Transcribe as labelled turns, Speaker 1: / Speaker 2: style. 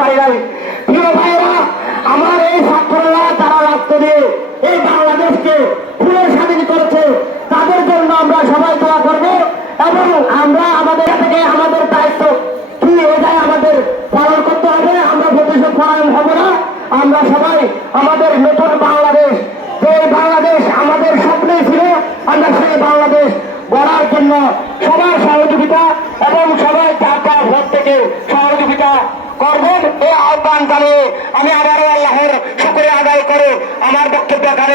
Speaker 1: পারি নাই। প্রিয় ভাইরা আমার এই ছাত্ররা তারা রক্ত দিয়ে এই বাংলাদেশকে পুরো স্বাধীন করেছে, তাদের জন্য আমরা সবাই দোয়া করব এবং আমরা আমাদের থেকে আমাদের দায়িত্ব কি, এটাই আমাদের পালন করতে হবে। আমরা প্রতিশোধ পরায়ণ হব না। আমরা সবাই আমাদের নতুন বাংলাদেশ আমাদের স্বপ্নে ছিল আমরা সেই বাংলাদেশ গড়ার জন্য সবার সহযোগিতা এবং সবাই টাকা ভোট থেকে সহযোগিতা করবেন এই আহ্বান জানিয়ে আমি আবারও আল্লাহর শুক্রে আদায় করে। আমার বক্তব্য এখানে